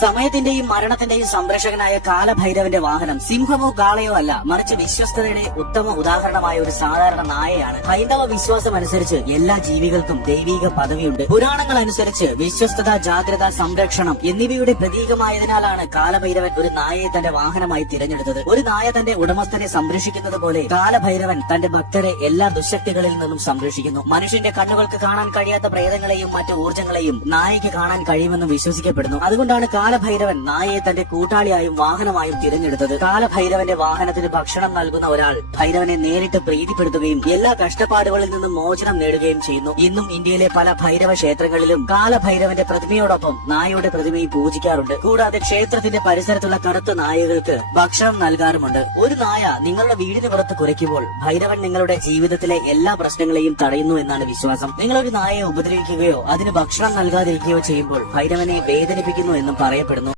സമയത്തിന്റെയും മരണത്തിന്റെയും സംരക്ഷകനായ കാലഭൈരവന്റെ വാഹനം സിംഹമോ കാളയോ അല്ല, മറിച്ച് വിശ്വസ്തതയുടെ ഉത്തമ ഉദാഹരണമായ ഒരു സാധാരണ നായയാണ്. ഹൈന്ദവ വിശ്വാസം അനുസരിച്ച് എല്ലാ ജീവികൾക്കും ദൈവീക പദവിയുണ്ട്. പുരാണങ്ങൾ അനുസരിച്ച് വിശ്വസ്തത, ജാഗ്രത, സംരക്ഷണം എന്നിവയുടെ പ്രതീകമായതിനാലാണ് കാലഭൈരവൻ ഒരു നായയെ തന്റെ വാഹനമായി തിരഞ്ഞെടുത്തത്. ഒരു നായ തന്റെ ഉടമസ്ഥനെ സംരക്ഷിക്കുന്നത് പോലെ കാലഭൈരവൻ തന്റെ ഭക്തരെ എല്ലാ ദുശക്തികളിൽ നിന്നും സംരക്ഷിക്കുന്നു. മനുഷ്യന്റെ കണ്ണുകൾക്ക് കാണാൻ കഴിയാത്ത പ്രേതങ്ങളെയും മറ്റു ഊർജ്ജങ്ങളെയും നായയ്ക്ക് കാണാൻ കഴിയുമെന്ന് വിശ്വസിക്കപ്പെടുന്നു. അതുകൊണ്ടാണ് കാലഭൈരവൻ നായയെ തന്റെ കൂട്ടാളിയായും വാഹനമായും തിരഞ്ഞെടുത്തത്. കാലഭൈരവന്റെ വാഹനത്തിന് ഭക്ഷണം നൽകുന്ന ഒരാൾ ഭൈരവനെ നേരിട്ട് പ്രീതിപ്പെടുത്തുകയും എല്ലാ കഷ്ടപ്പാടുകളിൽ നിന്നും മോചനം നേടുകയും ചെയ്യുന്നു. ഇന്നും ഇന്ത്യയിലെ പല ഭൈരവ ക്ഷേത്രങ്ങളിലും കാലഭൈരവന്റെ പ്രതിമയോടൊപ്പം നായയുടെ പ്രതിമയും പൂജിക്കാറുണ്ട്. കൂടാതെ ക്ഷേത്രത്തിന്റെ പരിസരത്തുള്ള കറുത്ത നായകൾക്ക് ഭക്ഷണം നൽകാറുമുണ്ട്. ഒരു നായ നിങ്ങളുടെ വീടിന് പുറത്ത് കുരയ്ക്കുമ്പോൾ ഭൈരവൻ നിങ്ങളുടെ ജീവിതത്തിലെ എല്ലാ പ്രശ്നങ്ങളെയും തടയുന്നു എന്നാണ് വിശ്വാസം. നിങ്ങളൊരു നായയെ ഉപദ്രവിക്കുകയോ അതിന് ഭക്ഷണം നൽകാതിരിക്കുകയോ ചെയ്യുമ്പോൾ ഭൈരവനെ വേദനിപ്പിക്കുന്നു എന്നും പറയപ്പെടുന്നു.